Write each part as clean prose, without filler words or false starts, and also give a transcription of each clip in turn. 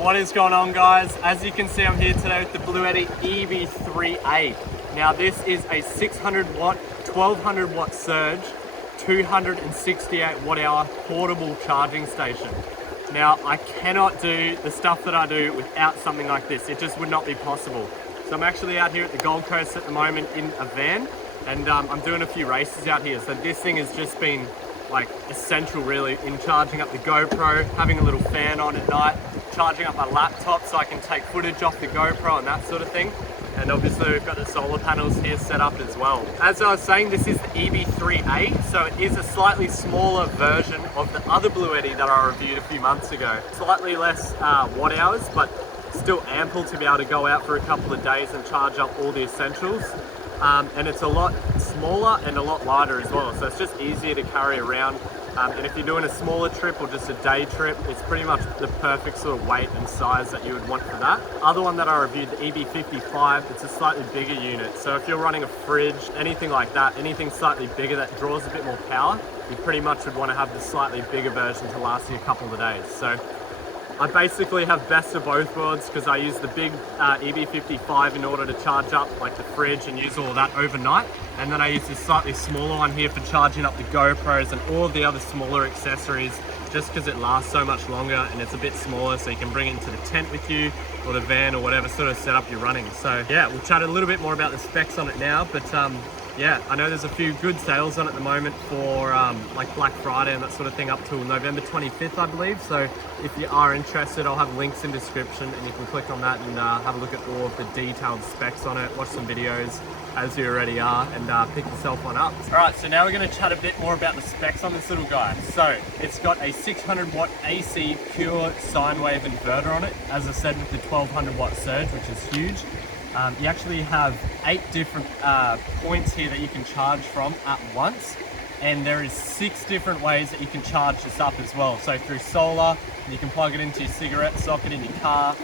What is going on, guys? As you can see, I'm here today with the Bluetti EB3A. Now this is a 600 watt, 1200 watt surge, 268 watt hour portable charging station. Now I cannot do the stuff that I do without something like this. It just would not be possible. So I'm actually out here at the Gold Coast at the moment in a van, and I'm doing a few races out here. So this thing has just been like essential really in charging up the GoPro, having a little fan on at night, charging up my laptop so I can take footage off the GoPro and that sort of thing. And obviously we've got the solar panels here set up as well. As I was saying, this is the EB3A, so it is a slightly smaller version of the other Bluetti that I reviewed a few months ago. Slightly less watt hours, but still ample to be able to go out for a couple of days and charge up all the essentials. And it's a lot smaller and a lot lighter as well, so it's just easier to carry around. And if you're doing a smaller trip or just a day trip, it's pretty much the perfect sort of weight and size that you would want for that. Other one that I reviewed, the EB55, it's a slightly bigger unit. So if you're running a fridge, anything like that, anything slightly bigger that draws a bit more power, you pretty much would want to have the slightly bigger version to last you a couple of days. So I basically have best of both worlds because I use the big EB55 in order to charge up like the fridge and use all of that overnight. And then I use this slightly smaller one here for charging up the GoPros and all of the other smaller accessories, just because it lasts so much longer and it's a bit smaller, so you can bring it into the tent with you or the van or whatever sort of setup you're running. So yeah, we'll chat a little bit more about the specs on it now, but yeah, I know there's a few good sales on at the moment for like Black Friday and that sort of thing up till November 25th, I believe. So if you are interested, I'll have links in description and you can click on that and have a look at all of the detailed specs on it, watch some videos as you already are, and pick yourself one up. All right, so now we're going to chat a bit more about the specs on this little guy. So it's got a 600 watt AC pure sine wave inverter on it, as I said, with the 1200 watt surge, which is huge. You actually have 8 different points here that you can charge from at once, and there is 6 different ways that you can charge this up as well. So through solar, you can plug it into your cigarette socket in your car.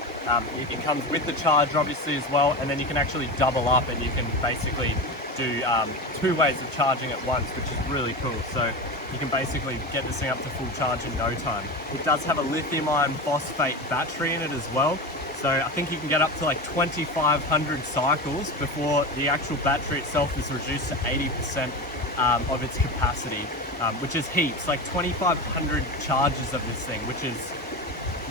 It comes with the charger obviously as well, and then you can actually double up and you can basically do 2 ways of charging at once, which is really cool. So you can basically get this thing up to full charge in no time. It does have a lithium iron phosphate battery in it as well. So I think you can get up to like 2,500 cycles before the actual battery itself is reduced to 80% of its capacity, which is heaps, like 2,500 charges of this thing, which is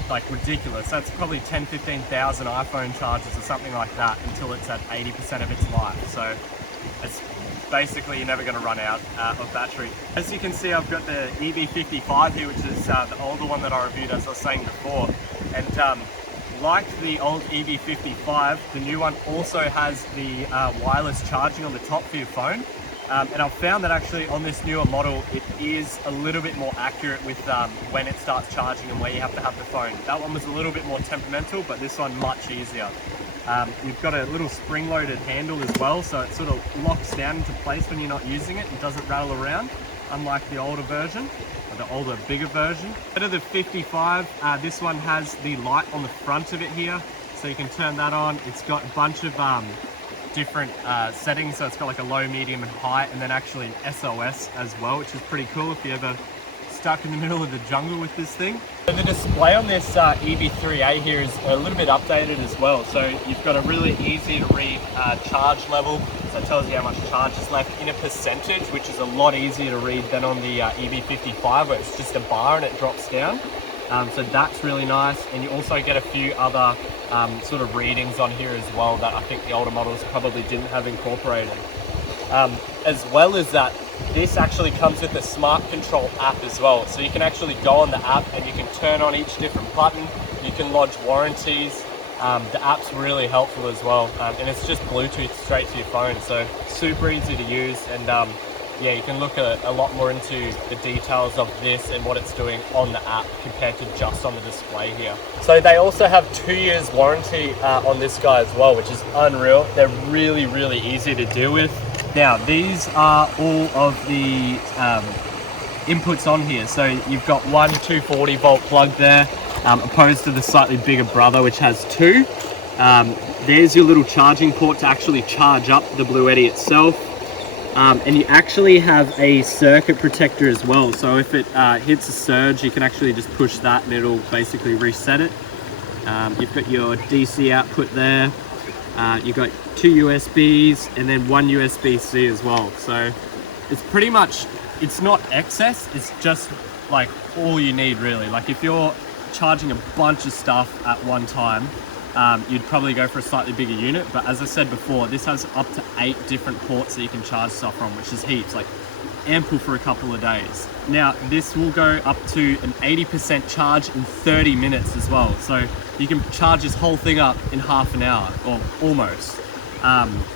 like ridiculous. That's probably 10,000-15,000 iPhone charges or something like that until it's at 80% of its life. So it's basically you're never going to run out of battery. As you can see, I've got the EB55 here, which is the older one that I reviewed, as I was saying before. And like the old EB55, the new one also has the wireless charging on the top for your phone. And I've found that actually on this newer model, it is a little bit more accurate with when it starts charging and where you have to have the phone. That one was a little bit more temperamental, but this one much easier. You've got a little spring-loaded handle as well, so it sort of locks down into place when you're not using it and doesn't rattle around, unlike the older version. The older, bigger version. Out of the 55, this one has the light on the front of it here, so you can turn that on. It's got a bunch of different settings, so it's got like a low, medium, and high, and then actually SOS as well, which is pretty cool if you're ever stuck in the middle of the jungle with this thing. So the display on this EB3A here is a little bit updated as well. So you've got a really easy to read charge level. So it tells you how much charge is left in a percentage, which is a lot easier to read than on the EB55, where it's just a bar and it drops down. So that's really nice. And you also get a few other sort of readings on here as well that I think the older models probably didn't have incorporated. As well as that, this actually comes with a smart control app as well. So you can actually go on the app and you can turn on each different button. You can lodge warranties. The app's really helpful as well. And it's just Bluetooth straight to your phone. So super easy to use. And yeah, you can look a lot more into the details of this and what it's doing on the app compared to just on the display here. So they also have 2 years warranty on this guy as well, which is unreal. They're really, really easy to deal with. Now, these are all of the inputs on here. So you've got one 240 volt plug there, opposed to the slightly bigger brother, which has 2. There's your little charging port to actually charge up the Bluetti itself. And you actually have a circuit protector as well. So if it hits a surge, you can actually just push that and it'll basically reset it. You've got your DC output there. You've got 2 USBs and then 1 USB-C as well. So it's pretty much, it's not excess, it's just like all you need really. Like if you're charging a bunch of stuff at one time, you'd probably go for a slightly bigger unit. But as I said before, this has up to 8 different ports that you can charge stuff from, which is heaps, like ample for a couple of days. Now this will go up to an 80% charge in 30 minutes as well. So you can charge this whole thing up in half an hour or almost,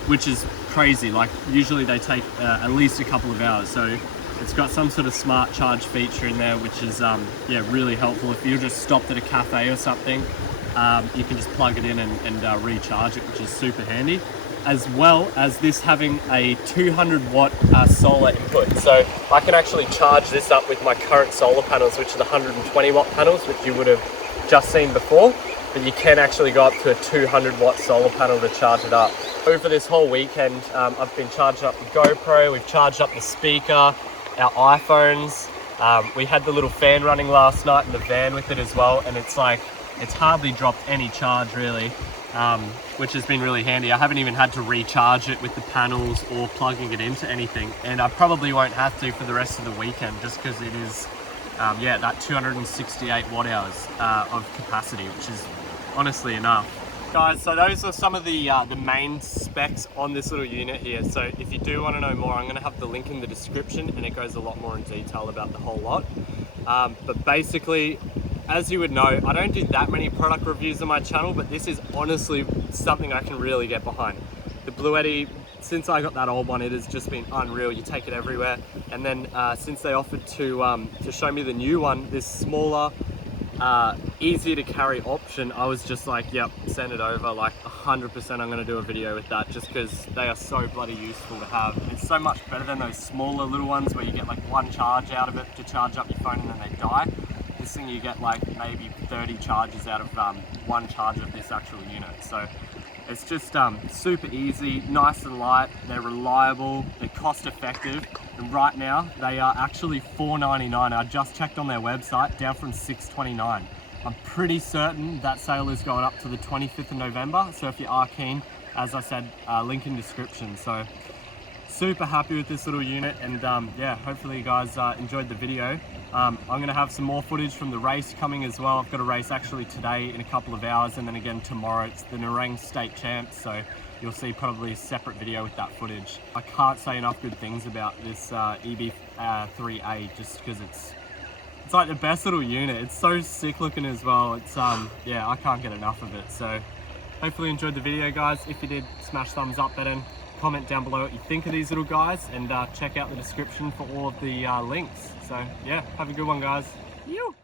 which is crazy. Like usually they take at least a couple of hours. So it's got some sort of smart charge feature in there, which is yeah, really helpful. If you're just stopped at a cafe or something, you can just plug it in and recharge it, which is super handy. As well as this having a 200 watt solar input. So I can actually charge this up with my current solar panels, which are the 120 watt panels, which you would have just seen before, but you can actually go up to a 200 watt solar panel to charge it up. Over this whole weekend, I've been charging up the GoPro, we've charged up the speaker, our iPhones. We had the little fan running last night in the van with it as well, and it's like, it's hardly dropped any charge really. Which has been really handy. I haven't even had to recharge it with the panels or plugging it into anything, and I probably won't have to for the rest of the weekend, just because it is yeah, that 268 watt hours of capacity, which is honestly enough. Guys, so those are some of the main specs on this little unit here. So if you do want to know more, I'm going to have the link in the description, and it goes a lot more in detail about the whole lot. But basically, as you would know, I don't do that many product reviews on my channel, but this is honestly something I can really get behind. The Bluetti, since I got that old one, it has just been unreal. You take it everywhere. And then since they offered to show me the new one, this smaller, easier to carry option, I was just like, yep, send it over. Like 100% I'm gonna do a video with that, just because they are so bloody useful to have. It's so much better than those smaller little ones where you get like one charge out of it to charge up your phone and then they die. This thing you get like maybe 30 charges out of one charge of this actual unit. So it's just super easy, nice and light, they're reliable, they're cost effective, and right now they are actually $4.99. I just checked on their website, down from $6.29. I'm pretty certain that sale is going up to the 25th of November, so if you are keen, as I said, link in description. So super happy with this little unit, and yeah, hopefully you guys enjoyed the video. I'm going to have some more footage from the race coming as well. I've got a race actually today in a couple of hours, and then again tomorrow. It's the Narang State Champs, so you'll see probably a separate video with that footage. I can't say enough good things about this EB3A, just because it's like the best little unit. It's so sick looking as well. It's yeah, I can't get enough of it. So hopefully you enjoyed the video, guys. If you did, smash thumbs up button. Comment down below what you think of these little guys, and check out the description for all of the links. So yeah, have a good one, guys. Yew!